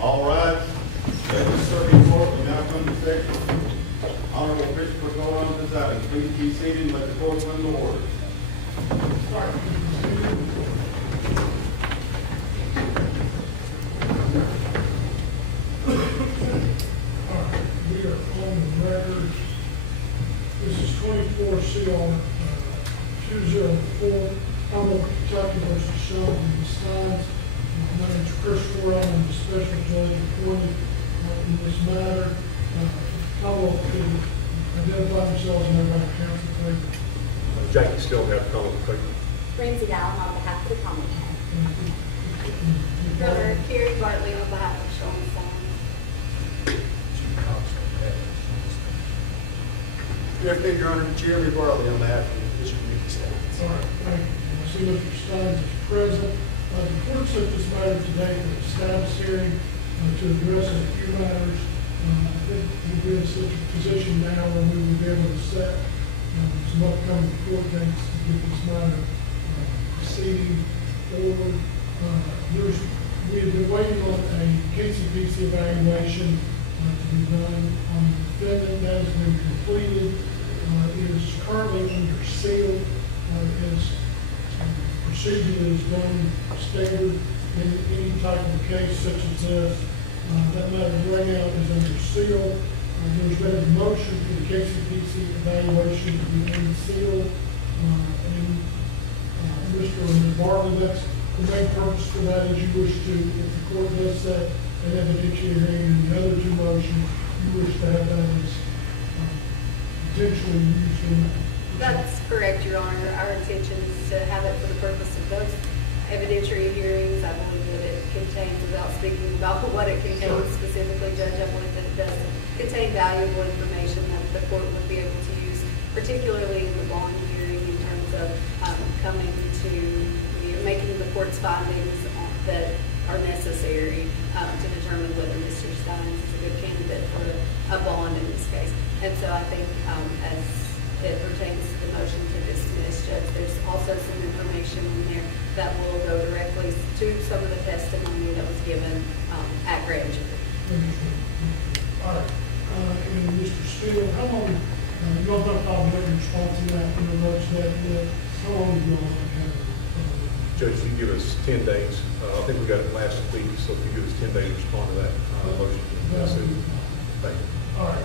All right. Second circuit court will now come to section. Honorable Christopher Golan presiding. Please be seated and let the court come to order. We are on the record. This is 24 CR 204, Commonwealth of Kentucky versus Shawn and Stines. My name is Christopher. I'm the special judge appointed in this matter. Commonwealth can identify themselves and everybody counts the table. Jackie still have Commonwealth paper. Lindsay Allen on behalf of the Commonwealth. Governor Kerry Bartley on behalf of Shawn Stines. Your Honor, Jeremy Bartley on behalf of the District of Stines. All right, thank you. I see Mr. Stines is present. The court set this matter today for a status hearing to address a few matters. I think we'll be in such a position now where we will be able to set some upcoming court dates to get this matter proceeding forward. We have been waiting on a KCPC evaluation to be done on the defendant. That has been completed. It is currently under seal. As procedure that is done standard in any type of case such as this. That matter right now is under seal. There's been a motion for the KCPC evaluation to be unsealed. Mr. Bartley, that's the main purpose for that is you wish to, if the court does set an evidentiary hearing and the other two motions, you wish to have that as potentially used in that. That's correct, Your Honor. Our intention is to have it for the purpose of those evidentiary hearings. I believe that it contains, without speaking about what it contains specifically, Judge, I believe that it does contain valuable information that the court would be able to use, particularly in the bond hearing in terms of coming to, making the court's findings that are necessary to determine whether Mr. Stines is a good candidate for a bond in this case. And so I think as it pertains to the motion to dismiss, Judge, there's also some information in there that will go directly to some of the testimony that was given at grand jury. All right. And Mr. Steele, how long, you don't have a problem with your response to that in regards to that yet? How long do you all have? Judge, you give us 10 days. I think we got it last week, so if you give us 10 days to respond to that motion. That's it. Thank you. All right.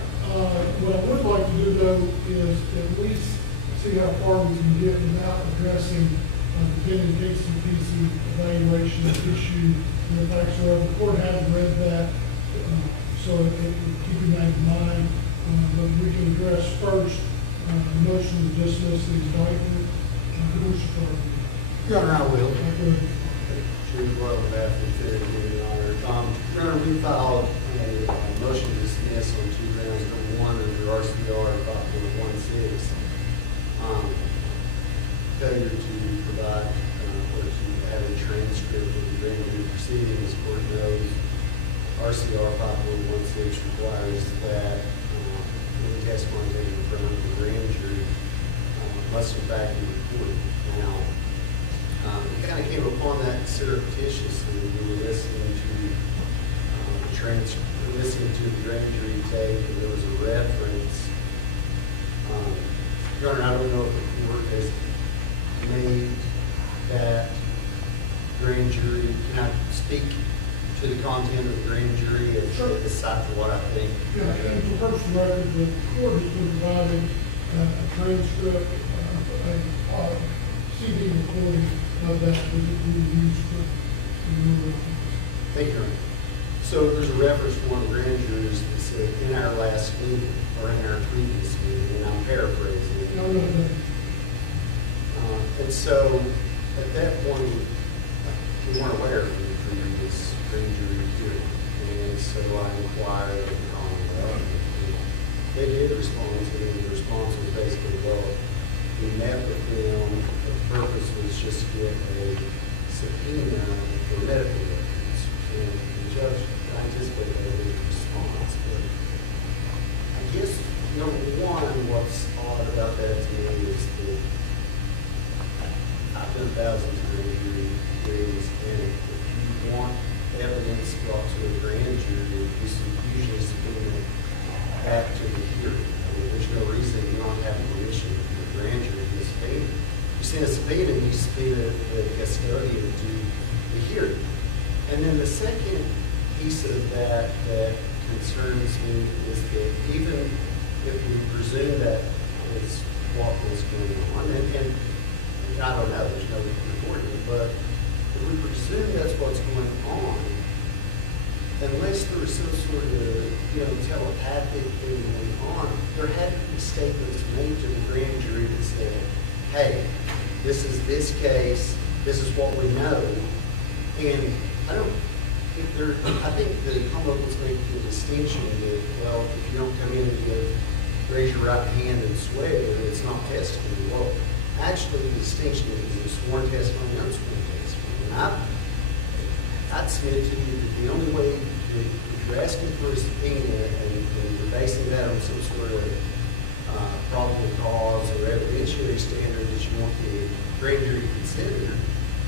What I would like to do, though, is at least see how far we can get without addressing the pending KCPC evaluation issue. And in fact, so the court has read that, so keeping that in mind. But we can address first the motion to dismiss the indictment. Who's starting? Your Honor, I will. Okay. Jeremy Bartley on behalf of the Your Honor. Your Honor, we filed a motion to dismiss on two grounds. Number one, under RCR 5.16, failure to provide or to have a transcript of the grand jury proceedings. The court knows RCR 5.16 requires that any testimony taken in front of the grand jury must in fact be recorded. Now, we kind of came upon that surreptitiously. We were listening to listening to the grand jury tape, and there was a reference. Your Honor, I don't know if the court has made that grand jury. Can I speak to the content of the grand jury aside from what I think? Yeah, and for personal record, the court has been providing a transcript, a CD recording of that we use for the Thank you, Your Honor. So there's a reference to one of the grand jurors that said, in our last meeting, or in our previous meeting, and I'm paraphrasing. No. And so, at that point, we weren't aware of the previous grand jury hearing. And so I inquired on that. They did respond to them. The response was basically, well, we met with them. The purpose was just to get a subpoena for medical records. And the judge, I anticipate that was a response. But I guess, number one, what's odd about that to me is that I've done thousands of grand jury hearings, and if you want evidence brought to a grand jury, you usually subpoena it back to the hearing. I mean, there's no reason you're not having permission from the grand jury to subpoena. You send a subpoena, and you subpoena the custodian to the hearing. And then the second piece of that concerns me is that even if we presume that is what was going on, and I don't know, there's no recording, but if we presume that's what's going on, unless there was some sort of, telepathic thing going on, there had to be statements made to the grand jury that said, hey, this is this case, this is what we know, and I think the Commonwealth's making the distinction that, well, if you don't come in and raise your right hand and swear, it's not testimony. Well, actually, the distinction is sworn testimony and unsworn testimony. And I'd submit to you that the only way that if you're asking for a subpoena and you're basing that on some sort of probable cause or evidentiary standard that you want the grand jury to consider,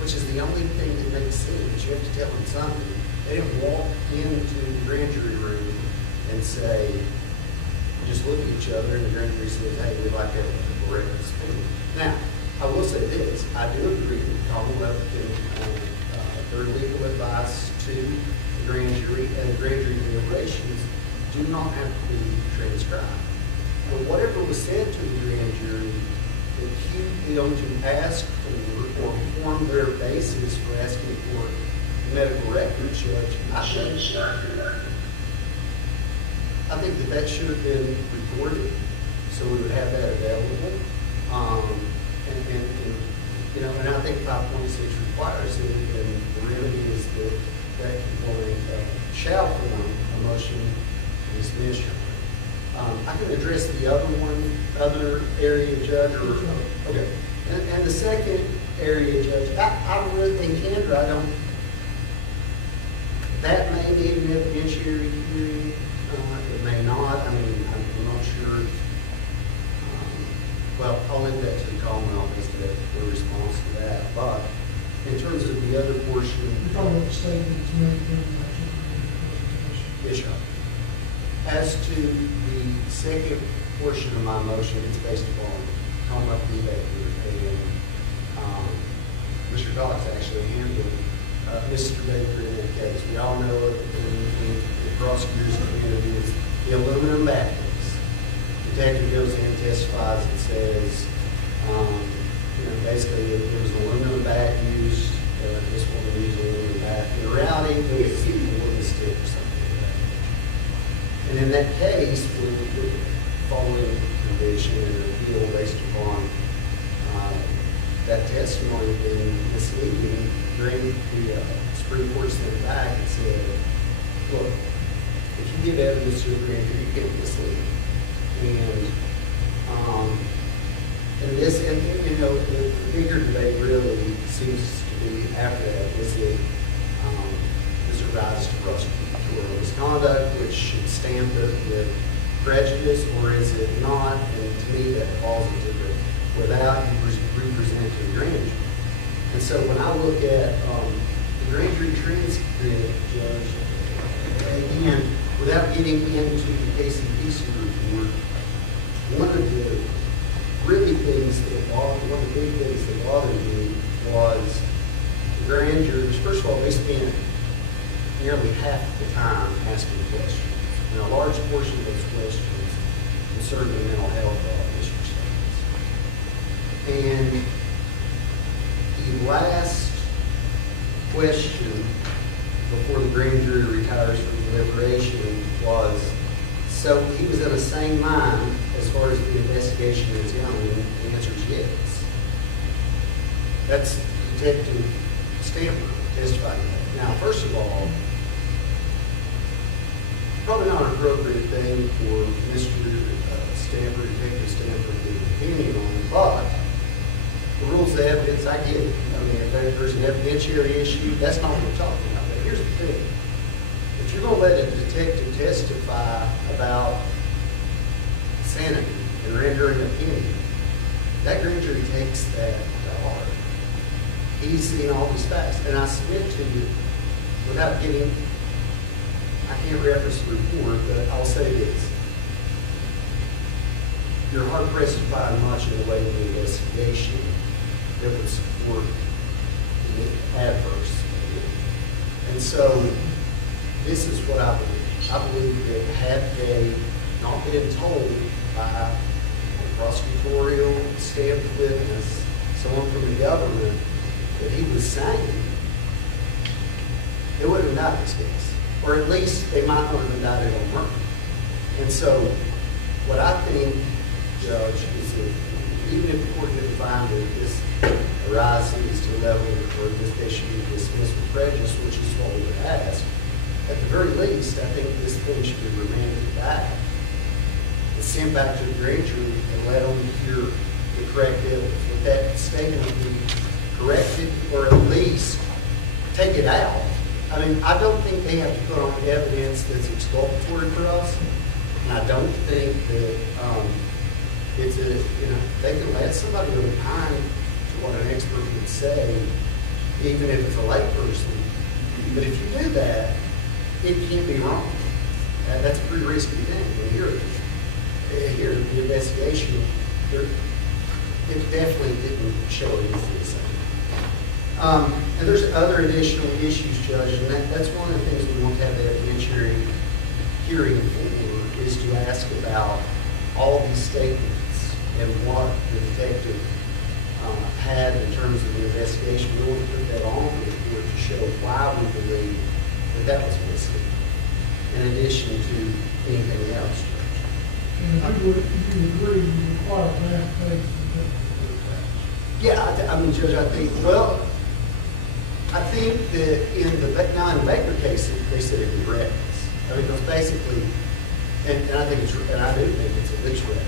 which is the only thing that makes sense. You have to tell them something. They didn't walk into the grand jury room and say, just look at each other, and the grand jury says, hey, we'd like to have a correct subpoena. Now, I will say this, I do agree that Commonwealth can their legal advice to the grand jury, and the grand jury deliberations do not have to be transcribed. But whatever was said to the grand jury, accused them to ask for or form their basis for asking for medical records, Judge, I think that should have been recorded, so we would have that available. And I think 5.6 requires it, and the remedy is that complaint shall form a motion to dismiss. I can address the other area, Judge, okay. And the second area, Judge, I really think, Kendra, that may need an evidentiary hearing. It may not. I mean, I'm not sure. Well, I'll leave that to the Commonwealth as to their response to that. But in terms of the other portion, You're talking about the statements made during the presentation. yes, sir. As to the second portion of my motion, it's based upon Commonwealth v. Baker, and Mr. Cox actually handled Mr. Baker in that case. We all know it in the prosecutor's community is the aluminum bat case. Detective goes in and testifies and says, basically there was an aluminum bat used, this woman used an aluminum bat. In reality, there was a wooden stick or something like that. And in that case, following conviction and appeal based upon that testimony being misleading, the Supreme Court sent back and said, look, if you give evidence to a grand jury, you can't mislead. The bigger debate really seems to be after that, is it this arises to prosecutorial misconduct, which should stand the prejudice, or is it not? And to me, that falls into the without you representing the grand jury. And so when I look at the grand jury transcript, Judge, again, without getting into the KCPC report, one of the big things that bothered me was the grand jurors. First of all, they spent nearly half the time asking questions, and a large portion of those questions concerned the mental health of Mr. Stines. And the last question before the grand jury retires from deliberation was, so he was in the same mind as far as the investigation is going, and the answer is yes. That's Detective Stanford testifying. Now, first of all, probably not an appropriate thing for Mr. Stanford, Detective Stanford, to give an opinion on, but the rules of evidence, I get it. I mean, if there's an evidentiary issue, that's not what we're talking about. But here's the thing. If you're going to let a detective testify about sanity and render an opinion, that grand jury takes that to heart. He's seen all these facts. And I submit to you, without getting can't reference the report, but I'll say this. You're hard pressed to find much in the way of the investigation that would support the adverse. And so, this is what I believe. I believe that had they not been told by a prosecutorial stamped witness, someone from the government, that he was sane, they wouldn't have died this case. Or at least they might not have indicted on murder. And so, what I think, Judge, is that even if the court didn't find that this arises to a level where this case should be dismissed with prejudice, which is what we would ask, at the very least, I think this thing should be remanded back and sent back to the grand jury and let them hear the correct evidence. Would that statement be corrected, or at least take it out? I mean, I don't think they have to put on evidence that's exculpatory for us, and I don't think that it's a, they can let somebody opine to what an expert would say, even if it's a layperson. But if you do that, it can't be wrong. That's a pretty risky thing. And here, the investigation, it definitely didn't show anything the same. And there's other additional issues, Judge, and that's one of the things we want to have the evidentiary hearing for, is to ask about all these statements and what the detective had in terms of the investigation. We want to put that on the report to show why we believe that was missing, in addition to anything else. And I would, if you agree, you require bad faith. Yeah, I mean, Judge, I think, well, I think that in the Baker case, they said it was reckless. I mean, it was basically, and I think it's, and I do think it's at least reckless.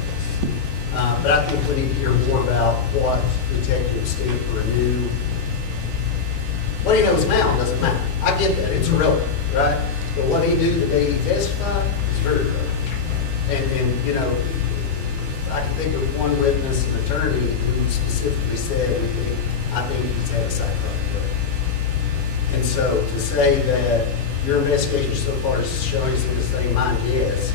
But I think we need to hear more about what Detective Stanford knew. What he knows now doesn't matter. I get that, it's irrelevant, right? But what he knew the day he testified is very relevant. And I can think of one witness, an attorney, who specifically said, I think he's had a psychotic break. And so to say that your investigation so far is showing us in the same mind, yes,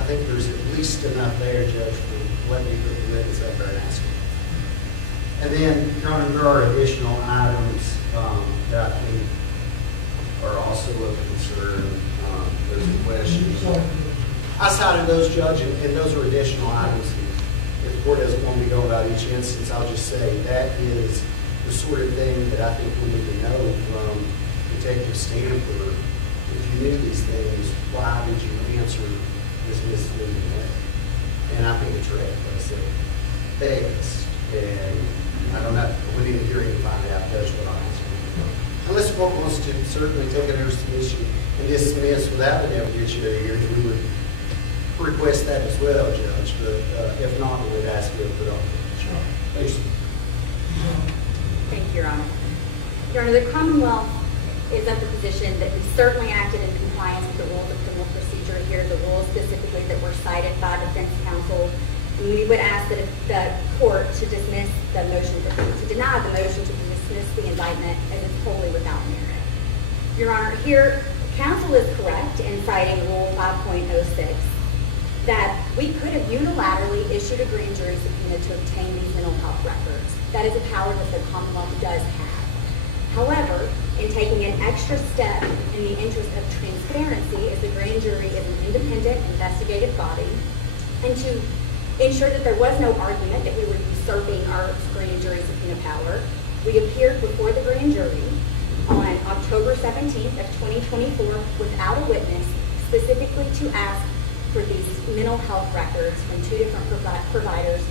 I think there's at least enough there, Judge, for letting me put the witness up there and ask him. And then, Your Honor, there are additional items that I think are also of concern. There's a question. I cited those, Judge, and those are additional items. If the court doesn't want me to go about each instance, I'll just say that is the sort of thing that I think we need to know from Detective Stanford. If you knew these things, why did you answer this misleading way? And I think it's reckless at best. And I don't know. We need a hearing to find out. That's what I'm asking. Unless the court wants to certainly take an submission and dismiss without an evidentiary hearing, we would request that as well, Judge. But if not, we would ask you to put on. Thanks. Thank you, Your Honor. Your Honor, the Commonwealth is of the position that we certainly acted in compliance with the rules of criminal procedure here, the rules specifically that were cited by defense counsel. And we would ask that the court to dismiss the motion, to deny the motion to dismiss the indictment as it's wholly without merit. Your Honor, here, counsel is correct in citing Rule 5.06 that we could have unilaterally issued a grand jury subpoena to obtain these mental health records. That is a power that the Commonwealth does have. However, in taking an extra step in the interest of transparency, as the grand jury is an independent investigative body, and to ensure that there was no argument that we were usurping our grand jury subpoena power, we appeared before the grand jury on October 17th of 2024 without a witness, specifically to ask for these mental health records from two different providers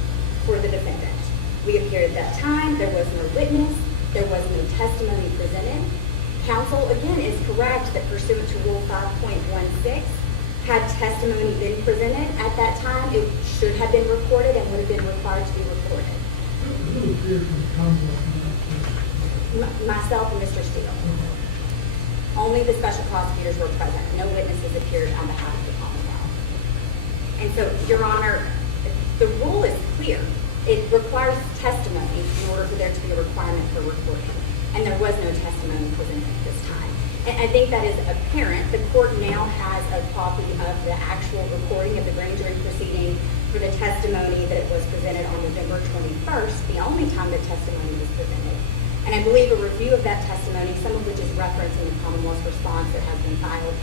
for the defendant. We appeared at that time. There was no witness. There was no testimony presented. Counsel, again, is correct that pursuant to Rule 5.16, had testimony been presented at that time, it should have been recorded and would have been required to be recorded. Who appeared from the Commonwealth? Myself and Mr. Steele. Only the special prosecutors were present. No witnesses appeared on behalf of the Commonwealth. And so, Your Honor, the rule is clear. It requires testimony in order for there to be a requirement for recording. And there was no testimony presented at this time. And I think that is apparent. The court now has a copy of the actual recording of the grand jury proceeding for the testimony that it was presented on November 21st, the only time that testimony was presented. And I believe a review of that testimony, some of which is referenced in the Commonwealth's response that has been filed,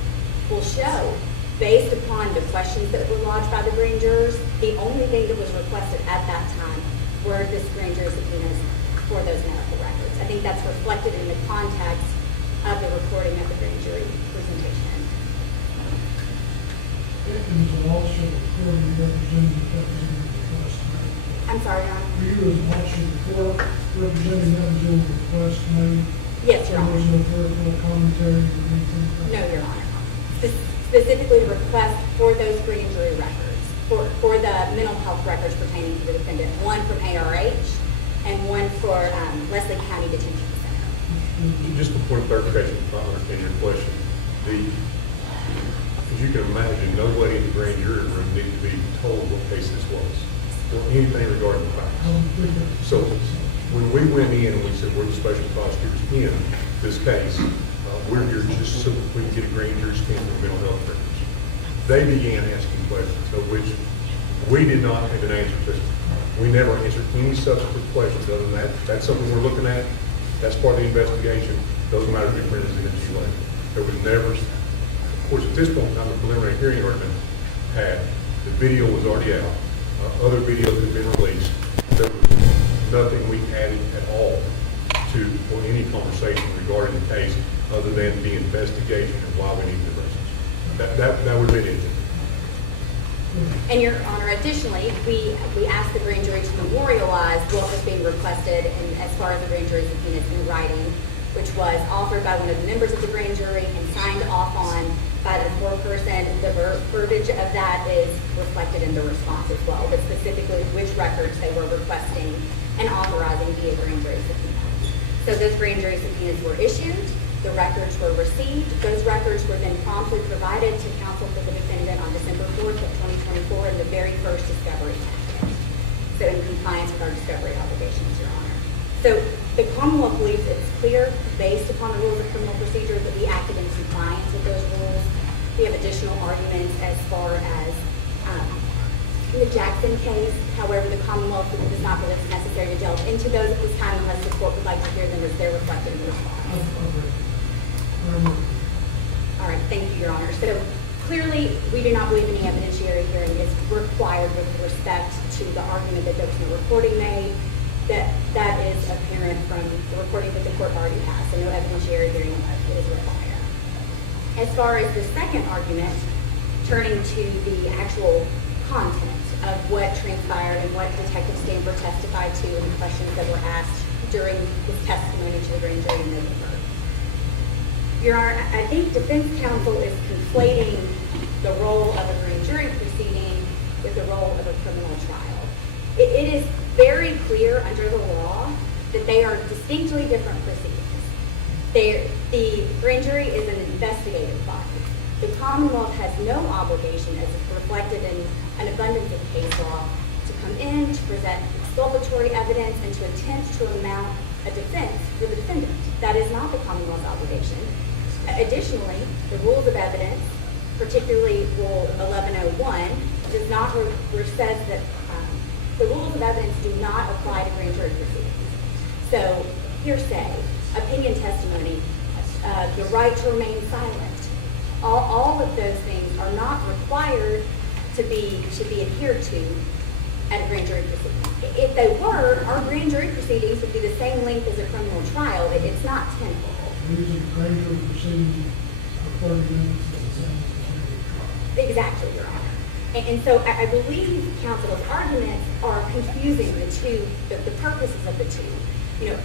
will show, based upon the questions that were lodged by the grand jurors, the only thing that was requested at that time were this grand jury subpoenas for those medical records. I think that's reflected in the context of the recording of the grand jury presentation. And was also recording representing that was in the request made. I'm sorry, Your Honor. Were you as also the court representing that was in the request made? Yes, Your There was Honor. no verbal commentary or anything? No, Your Honor. Specifically the request for those grand jury records, for the mental health records pertaining to the defendant, one from ARH and one for Leslie County Detention Center. Just a point of clarification, if I understand your question. As you can imagine, nobody in the grand jury room needed to be told what case this was, or anything regarding the facts. I don't think that's- So when we went in and we said we're the special prosecutors in this case, we're here just so we can get a grand jury stand for mental health records. They began asking questions, of which we did not have an answer to. We never answered any subsequent questions other than that. That's something we're looking at. That's part of the investigation. Those matters will be presented to you later. There was never, of course, at this point in time, the preliminary hearing already been had. The video was already out. Other videos have been released. There was nothing we added at all to, or any conversation regarding the case other than the investigation and why we need the records. That would be it. And Your Honor, additionally, we asked the grand jury to memorialize what was being requested and as far as the grand jury subpoenas in writing, which was offered by one of the members of the grand jury and signed off on by the foreperson. The verbiage of that is reflected in the response as well, but specifically which records they were requesting and authorizing via grand jury subpoenas. So those grand jury subpoenas were issued, the records were received, those records were then promptly provided to counsel for the defendant on December 4th of 2024 in the very first discovery packet. So in compliance with our discovery obligations, Your Honor. So the Commonwealth believes it's clear, based upon the rules of criminal procedure, that we acted in compliance with those rules. We have additional arguments as far as the Jackson case. However, the Commonwealth does not believe it's necessary to delve into those at this time unless the court would like to hear them as they're reflected in the response. All right, thank you, Your Honor. So clearly, we do not believe any evidentiary hearing is required with respect to the argument that there was no recording made. That is apparent from the recording that the court already has, so no evidentiary hearing is required. As far as the second argument, turning to the actual content of what transpired and what Detective Stamper testified to and the questions that were asked during his testimony to the grand jury in November. Your Honor, I think defense counsel is conflating the role of a grand jury proceeding with the role of a criminal trial. It is very clear under the law that they are distinctly different proceedings. The grand jury is an investigative body. The Commonwealth has no obligation, as is reflected in an abundance of case law, to come in, to present exculpatory evidence, and to attempt to mount a defense for the defendant. That is not the Commonwealth's obligation. Additionally, the rules of evidence, particularly Rule 1101, does not says that the rules of evidence do not apply to grand jury proceedings. So, hearsay, opinion testimony, the right to remain silent, all of those things are not required to be adhered to at a grand jury proceeding. If they were, our grand jury proceedings would be the same length as a criminal trial. It's not tenfold. Using grand jury proceedings for 30 minutes is the same as a jury trial. Exactly, Your Honor. And so I believe counsel's arguments are confusing the two, the purposes of the two. You know,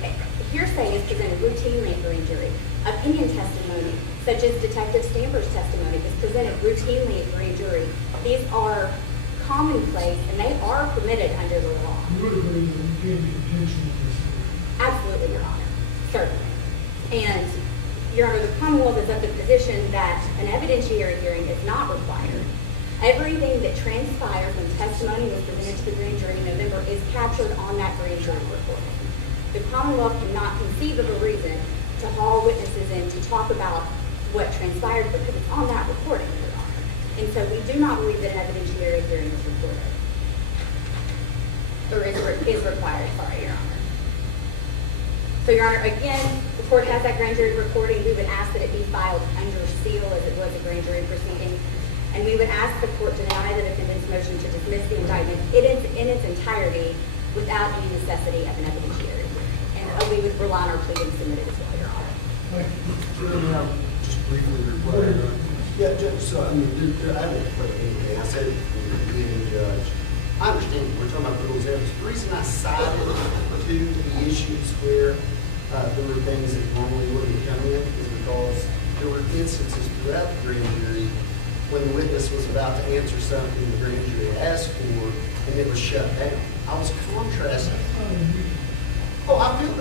hearsay is presented routinely at grand jury. Opinion testimony, such as Detective Stamper's testimony, is presented routinely at grand jury. These are commonplace, and they are permitted under the law. You would agree that you can't be intentional with this? Absolutely, Your Honor. Certainly. And, Your Honor, the Commonwealth is of the position that an evidentiary hearing is not required. Everything that transpired when testimony was presented to the grand jury in November is captured on that grand jury recording. The Commonwealth cannot conceive of a reason to haul witnesses in to talk about what transpired because it's on that recording, Your Honor. And so we do not believe that an evidentiary hearing is recorded. Or is required, sorry, Your Honor. So, Your Honor, again, the court has that grand jury recording. We would ask that it be filed under seal as it was a grand jury proceeding. And we would ask the court to deny the defendant's motion to dismiss the indictment in its entirety without any necessity of an evidentiary hearing. And we would rely on our pleadings submitted as well, Your Honor. Just briefly reply. Yeah, Judge, so, I mean, I haven't put anything, I said, leaving judge. I understand, we're talking about the rules of evidence. The reason I cited to the issues where there were things that normally wouldn't come in is because there were instances throughout the grand jury when the witness was about to answer something the grand jury asked for, and it was shut down. I was contrasting. Oh,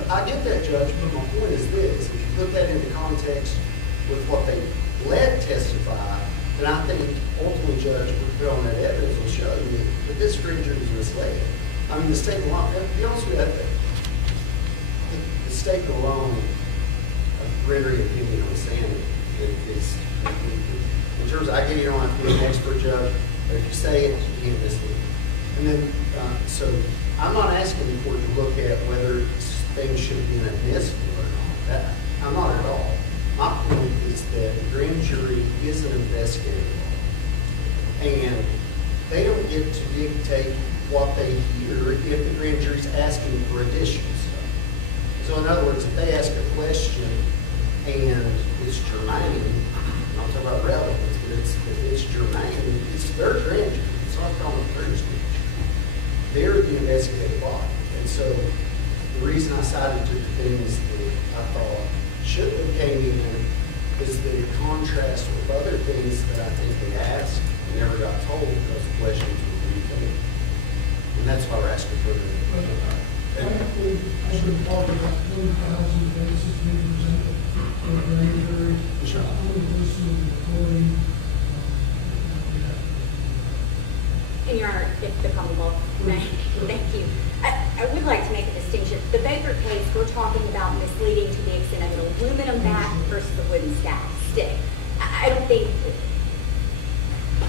I get that, Judge, but my point is this. If you put that into context with what they let testify, then I think ultimately, Judge, what put on that evidence will show you that this grand jury is misled. I mean, the state alone, to be honest with you, the state alone, a rendering opinion on standing is, in terms of, I get you don't have to be an expert judge, but if you say it, you can't mislead. And then, so I'm not asking the court to look at whether things should have been admissible or not. That, I'm not at all. My point is that the grand jury is an investigative law, and they don't get to dictate what they hear if the grand jury's asking for additional stuff. So in other words, if they ask a question and it's germane, I'm not talking about relevance, but if it's germane, it's their grand jury. It's not calling it their speech. They're the investigative body. And so the reason I cited to the things that I thought should have came in is that it contrasts with other things that I think they asked and never got told because the questions were repeated. And that's why we're asking for the. Frankly, I've been talking about 20,000 cases being presented to a grand jury. Sure. I'm going to listen to the recording. And Your Honor, if the Commonwealth may, thank you. I would like to make a distinction. The Baker case, we're talking about misleading to the extent of an aluminum bat versus a wooden stick. I don't think,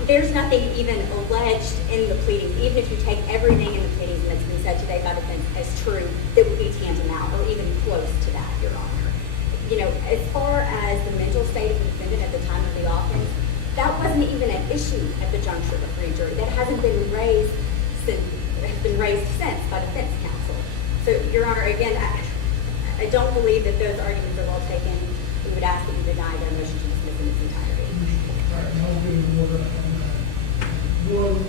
there's nothing even alleged in the pleadings, even if you take everything in the pleadings that's been said today by defense as true, that would be tantamount or even close to that, Your Honor. You know, as far as the mental state of the defendant at the time of the offense, that wasn't even an issue at the juncture of the grand jury. That hasn't been raised since by defense counsel. So, Your Honor, again, I don't believe that those arguments are well taken. We would ask that you deny their motion to dismiss in its entirety. All right, and I'll give you more on that. One,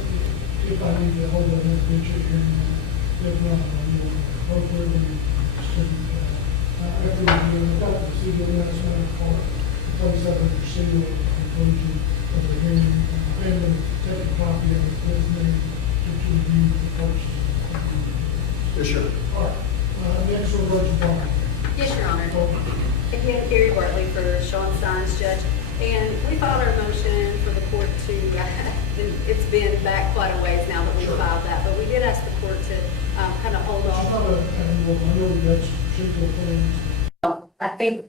if I need to hold an evidentiary hearing, if not, we'll hopefully distribute that. After we got the seal, that's not a part, place that under seal at the conclusion of the hearing. And then take a copy of it with me to review the purposes of the hearing. Yes, sure. All right, next we'll go to Barney. Yes, Your Honor. Okay. Again, Gary Bartley for Shawn, Stines, Judge. And we filed our motion for the court to, it's been back quite a ways now that we filed that, but we did ask the court to kind of hold It's off. not a, I know that's particular things. I think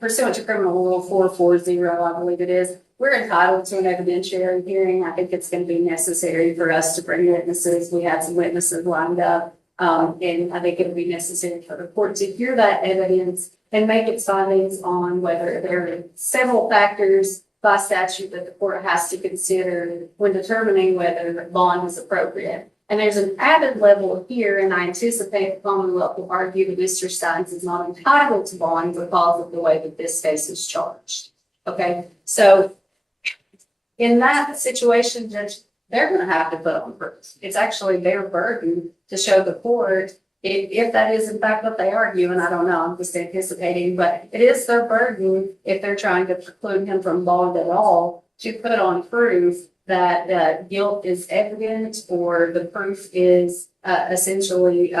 pursuant to criminal rule 440, I believe it is, we're entitled to an evidentiary hearing. I think it's going to be necessary for us to bring witnesses. We have some witnesses lined up. And I think it would be necessary for the court to hear that evidence and make its findings on whether there are several factors by statute that the court has to consider when determining whether bond is appropriate. And there's an added level here, and I anticipate the Commonwealth will argue that Mr. Stines is not entitled to bond because of the way that this case is charged. Okay, so in that situation, Judge, they're going to have to put on proof. It's actually their burden to show the court if that is in fact what they argue, and I don't know, I'm just anticipating, but it is their burden if they're trying to preclude him from bond at all to put on proof that guilt is evident or the proof is essentially,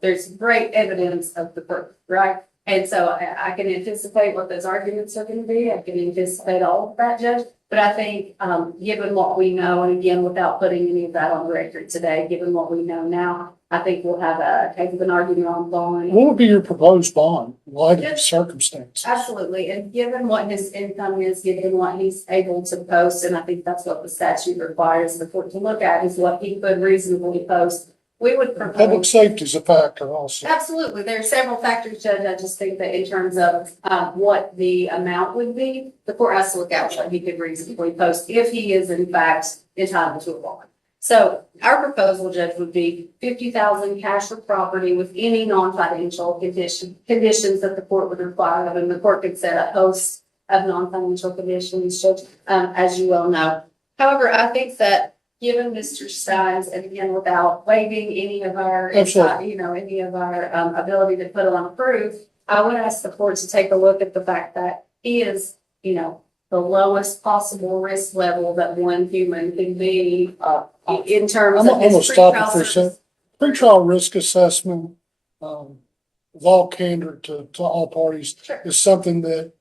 there's great evidence of the proof, right? And so I can anticipate what those arguments are going to be. I can anticipate all of that, Judge. But I think, given what we know, and again, without putting any of that on the record today, given what we know now, I think we'll have a heck of an argument on bond. What would be your proposed bond, in light of the circumstances? Absolutely, and given what his income is, given what he's able to post, and I think that's what the statute requires the court to look at, is what he could reasonably post. We would Public propose. safety is a factor also. Absolutely, there are several factors, Judge. I just think that in terms of what the amount would be, the court has to look at what he could reasonably post if he is in fact entitled to a bond. So our proposal, Judge, would be 50,000 cash or property with any non-financial conditions that the court would require of him. The court could set a host of non-financial conditions, Judge, as you well know. However, I think that given Mr. Stines, and again, without waiving any of our, Absolutely. any of our ability to put on proof, I would ask the court to take a look at the fact that he is, the lowest possible risk level that one human can be in terms I'm of his gonna stop you pretrial for a second. service. Pretrial risk assessment, with all candor to all parties, Sure. is something that,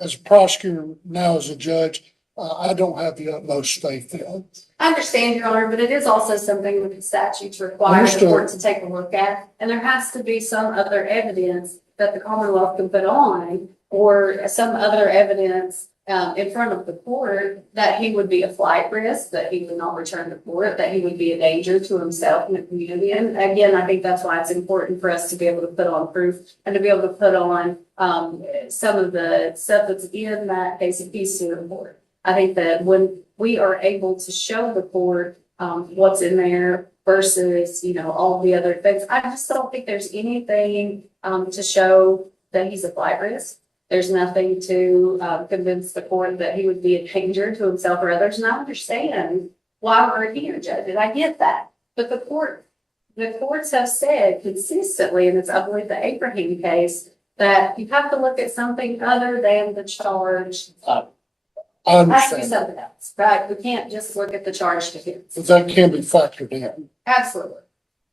as a prosecutor, now as a judge, I don't have the utmost faith in. I understand, Your Honor, but it is also something that the statutes require the Understood. court to take a look at. And there has to be some other evidence that the Commonwealth can put on, or some other evidence in front of the court that he would be a flight risk, that he would not return to court, that he would be a danger to himself and the community. And again, I think that's why it's important for us to be able to put on proof and to be able to put on some of the stuff that's in that KCPC report. I think that when we are able to show the court what's in there versus, all the other things, I just don't think there's anything to show that he's a flight risk. There's nothing to convince the court that he would be a danger to himself or others. And I understand why we're here, judges. I get that. But the courts have said consistently, and it's, I believe, the Abraham case, that you have to look at something other than the charge. I It has to be understand, something else, right? We can't just look at the charge defense. but that can be factored in. Absolutely.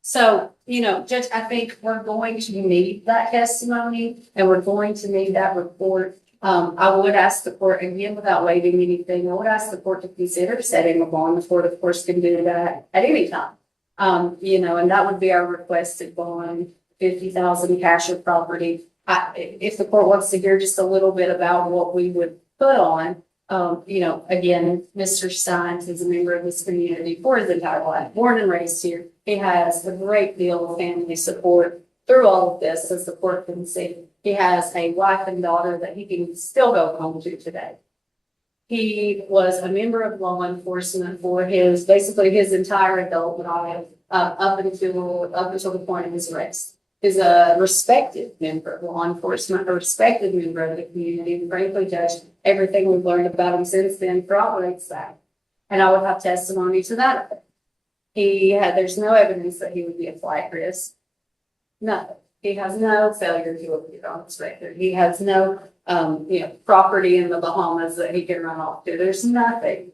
So, Judge, I think we're going to need that testimony and we're going to need that report. I would ask the court, again, without waiving anything, I would ask the court to consider setting a bond. The court, of course, can do that at any time. And that would be our requested bond, 50,000 cash or property. If the court wants to hear just a little bit about what we would put on, again, Mr. Stines is a member of this community for his entire life, born and raised here. He has a great deal of family support through all of this, as the court can see. He has a wife and daughter that he can still go home to today. He was a member of law enforcement for basically his entire adult life, up until the point of his arrest. He's a respected member of law enforcement, a respected member of the community, and frankly, Judge, everything we've learned about him since then corroborates that. And I would have testimony to that effect. There's no evidence that he would be a flight risk. Nothing. He has no failure to appear on his record. He has no, property in the Bahamas that he can run off to. There's nothing.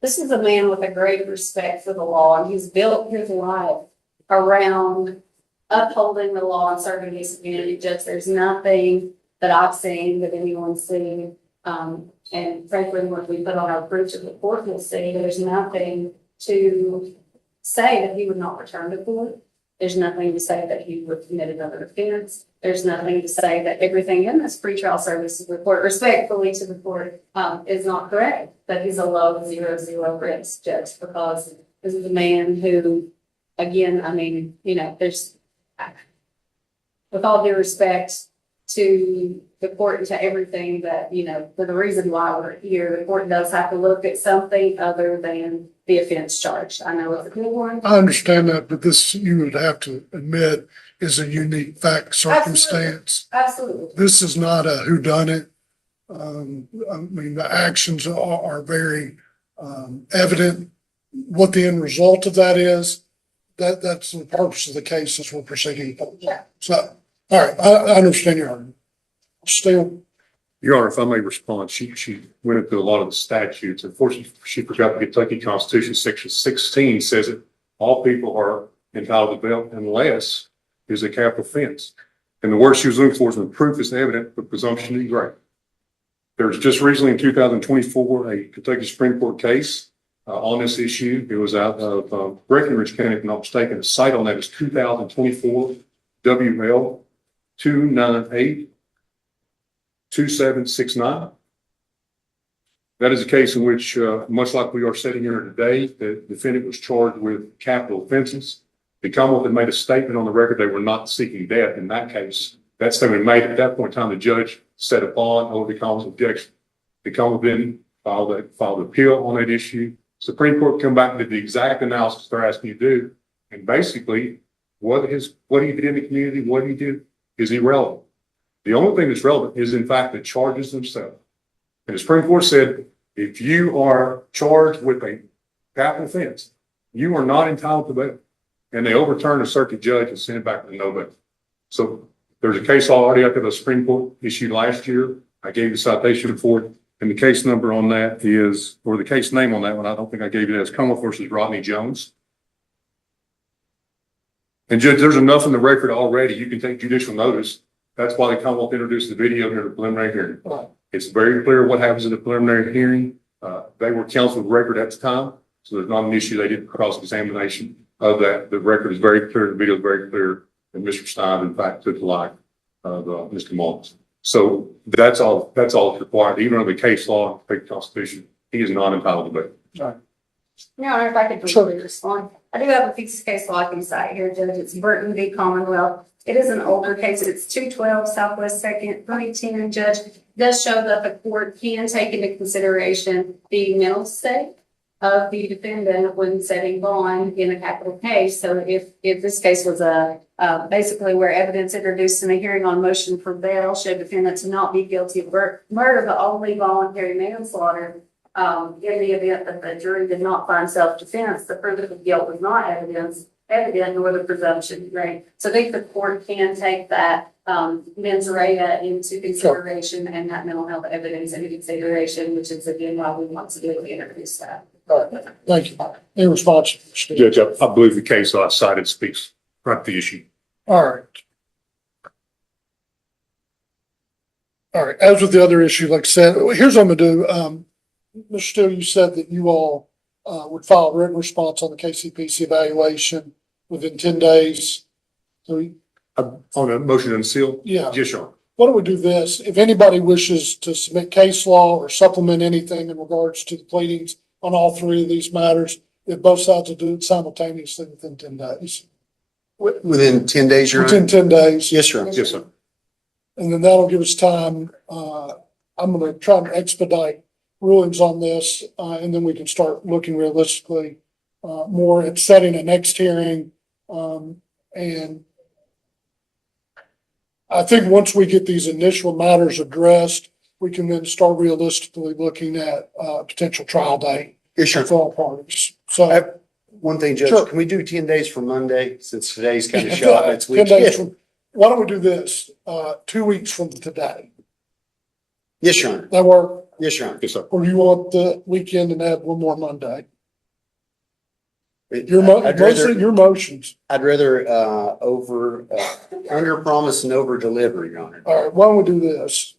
This is a man with a great respect for the law, and he's built his life around upholding the law and serving his community. Judge, there's nothing that I've seen, that anyone's seen. And frankly, when we put on our proof of the court will see, there's nothing to say that he would not return to court. There's nothing to say that he would commit another offense. There's nothing to say that everything in this pretrial services report, respectfully to the court, is not correct. That he's a low 0-0 risk, Judge, because this is a man who, again, there's, with all due respect to the court and to everything that, for the reason why we're here, the court does have to look at something other than the offense charged. I know it's a good one. I understand that, but this, you would have to admit, is a unique fact circumstance. Absolutely. This is not a whodunit. The actions are very evident. What the end result of that is, that's the purpose of the case as we're proceeding. Yeah. So, all right, I understand your argument. Still, Your Honor, if I may respond, she went into a lot of the statutes. Unfortunately, she forgot the Kentucky Constitution, Section 16 says that all people are entitled to bail unless there's a capital offense. And the word she was looking for is when proof is evident, but presumption is great. There's just recently in 2024, a Kentucky Supreme Court case on this issue. It was out of Breckenridge County, if I'm not mistaken. The site on that is 2024 WL 298-2769. That is a case in which, much like we are sitting here today, the defendant was charged with capital offenses. The Commonwealth had made a statement on the record they were not seeking death in that case. That statement made at that point in time, the judge set a bond over the Commonwealth's objection. The Commonwealth then filed an appeal on that issue. Supreme Court come back and did the exact analysis they're asking you to do. And basically, what he did in the community, what he did is irrelevant. The only thing that's relevant is, in fact, the charges themselves. And the Supreme Court said, if you are charged with a capital offense, you are not entitled to bail. And they overturned a circuit judge and sent it back to no bail. So there's a case already out there the Supreme Court issued last year. I gave the citation for it. And the case number on that is, or the case name on that one, I don't think I gave you that, is Commonwealth versus Rodney Jones. And Judge, there's enough in the record already. You can take judicial notice. That's why the Commonwealth introduced the video here at the preliminary hearing. It's very clear what happens in the preliminary hearing. They were counsel of record at the time, so there's not an issue. They did cross-examination of that. The record is very clear. The video is very clear. And Mr. Stines, in fact, took the life of Mr. Mullins. So that's all that's required. Even under the case law, the Constitution, he is not entitled to bail. Your Honor, if I could briefly respond. I do have a piece of case law I can cite here, Judge. It's Burton v. Commonwealth. It is an older case. It's 212 Southwest 2nd, 2010. Judge, does show that the court can take into consideration the mental state of the defendant when setting bond in a capital case. So if this case was basically where evidence introduced in a hearing on motion for bail showed defendant to not be guilty of murder, but only voluntary manslaughter, in the event that the jury did not find self-defense, the proof of guilt was not evident, nor the presumption, right? So I think the court can take that mens rea into consideration and that mental health evidence into consideration, which is again why we want to do introduce that. All right, thank you. In response, Steve. Judge, I believe the case I cited speaks right to the issue. All right. All right, as with the other issue, like I said, here's what I'm gonna do. Mr. Steele, you said that you all would file a written response on the KCPC evaluation within 10 days. So, On a motion to unseal? yeah. Yes, Your Honor. Why don't we do this? If anybody wishes to submit case law or supplement anything in regards to the pleadings on all three of these matters, if both sides will do it simultaneously within 10 days. Within 10 days, Your Honor? Within 10 days. Yes, Your Honor. Yes, sir. And then that'll give us time. I'm going to try to expedite rulings on this, and then we can start looking realistically more at setting a next hearing. And I think once we get these initial matters addressed, we can then start realistically looking at potential trial date Yes, Your Honor. for all parties. So One thing, Judge, Sure. can we do 10 days from Monday, since today's kind of Yeah, shot next 10 week? days Yeah. from, why don't we do this? 2 weeks from today. Yes, Your Honor. That work? Yes, Your Honor. Yes, sir. Or you want the weekend and add one more Monday? I'd Mostly rather, your motions. under promise and over deliver, Your Honor. All right, why don't we do this?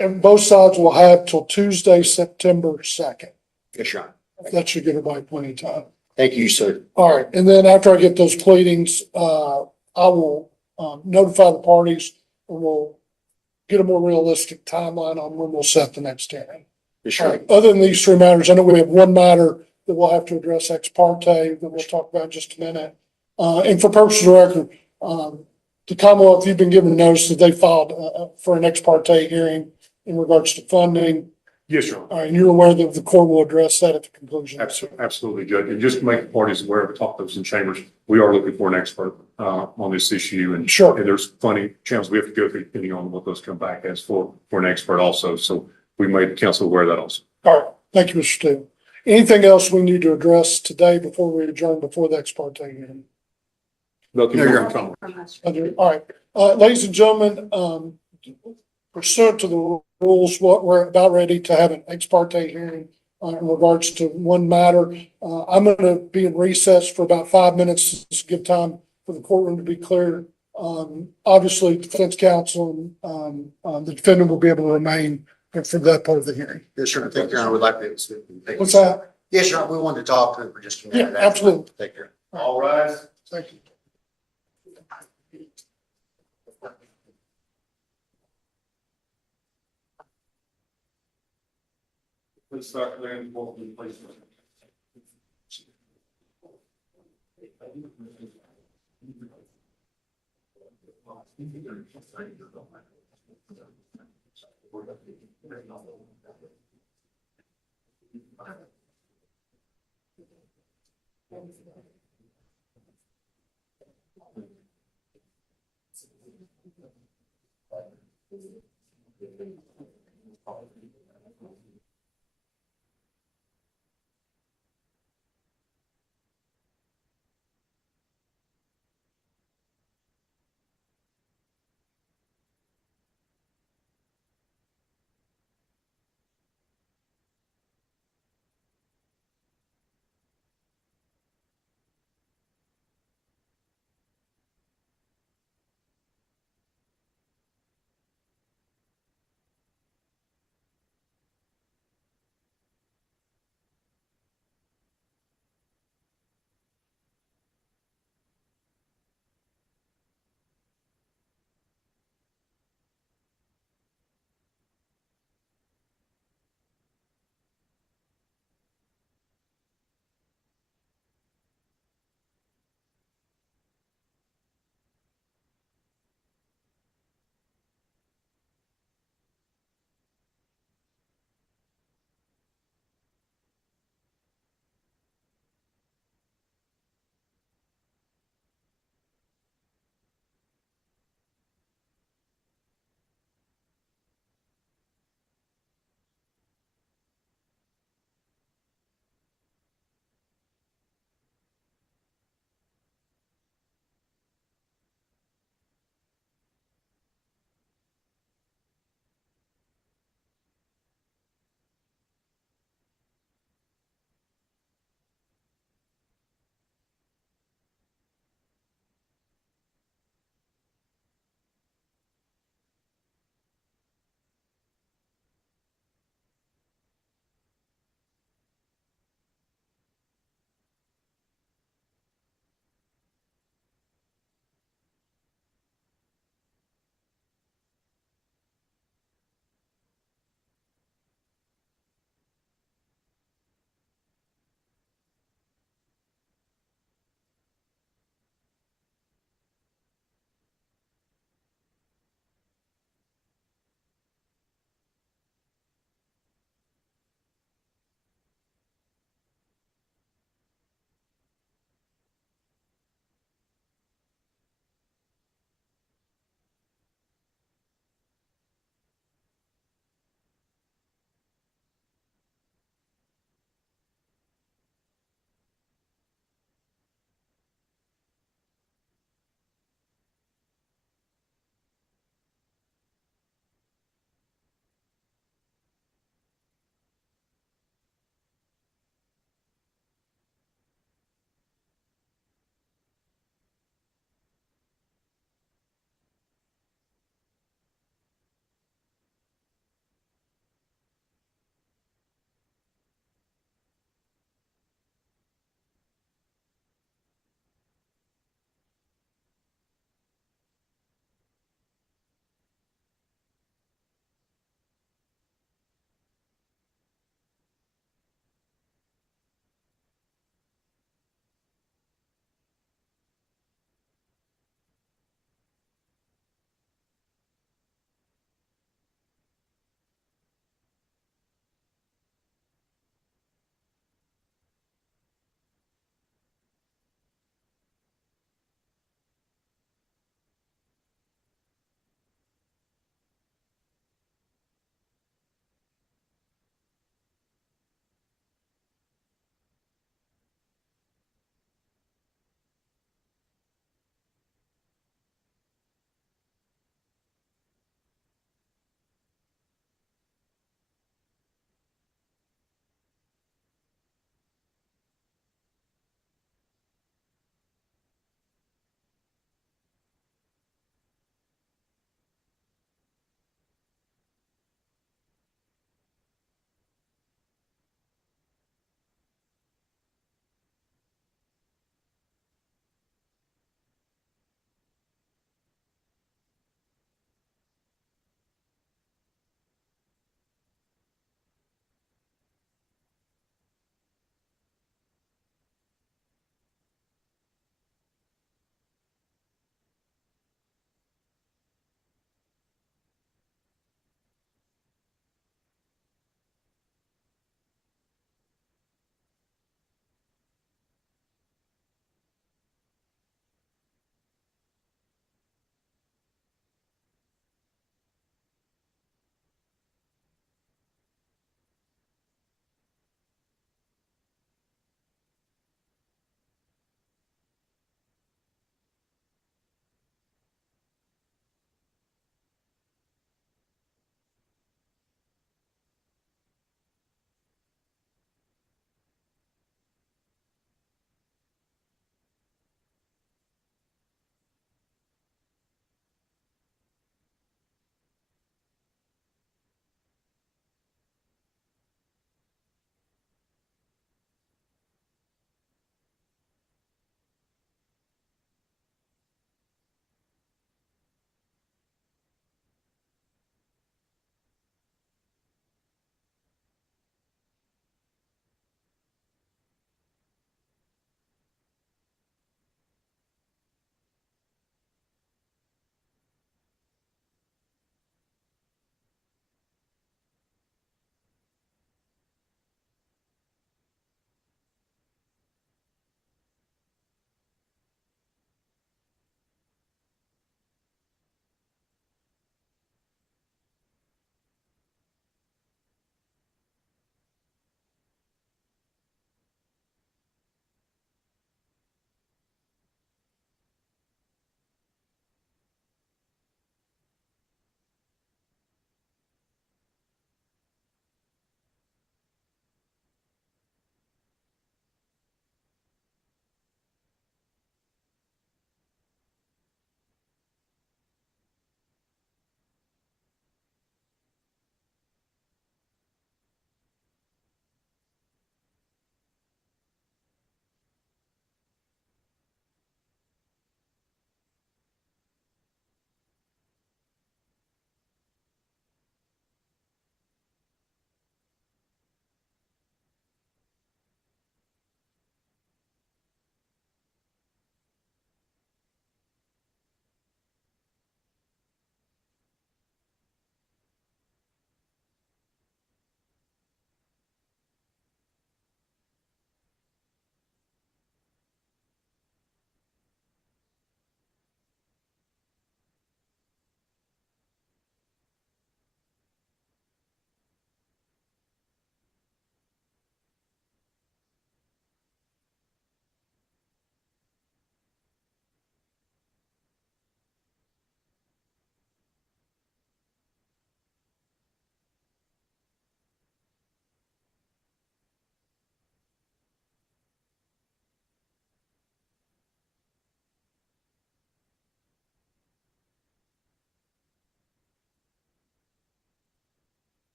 And both sides will have till Tuesday, September 2nd. Yes, Your Honor. That should give everybody plenty of time. Thank you, sir. All right, and then after I get those pleadings, I will notify the parties and we'll get a more realistic timeline on when we'll set the next hearing. Yes, All Your Honor. right, other than these three matters, I know we have one matter that we'll have to address ex parte that we'll talk about in just a minute. And for purposes of record, the Commonwealth, you've been given notice that they filed for an ex parte hearing in regards to funding. Yes, Your Honor. All right, and you're aware that the court will address that at the conclusion. Absolutely, Judge. And just to make the parties aware of the talk those in chambers, we are looking for an expert on this issue. And Sure. and there's plenty channels we have to go through depending on what those come back as for an expert also. So we made the council aware of that also. All right, thank you, Mr. Steele. Anything else we need to address today before we adjourn before the ex parte hearing? Nothing No, Your more to Honor. come. All right, ladies and gentlemen, pursuant to the rules, what we're about ready to have an ex parte hearing in regards to one matter. I'm going to be in recess for about 5 minutes to give time for the courtroom to be cleared. Obviously, defense counsel and the defendant will be able to remain for that part of the hearing. Yes, sir. Thank you, Your Honor. We'd like to. What's that? Yes, Your Honor. We wanted to talk to him for just a minute. Yeah, absolutely. Take care. All rise. Thank you. Please start clearing the courtroom, please.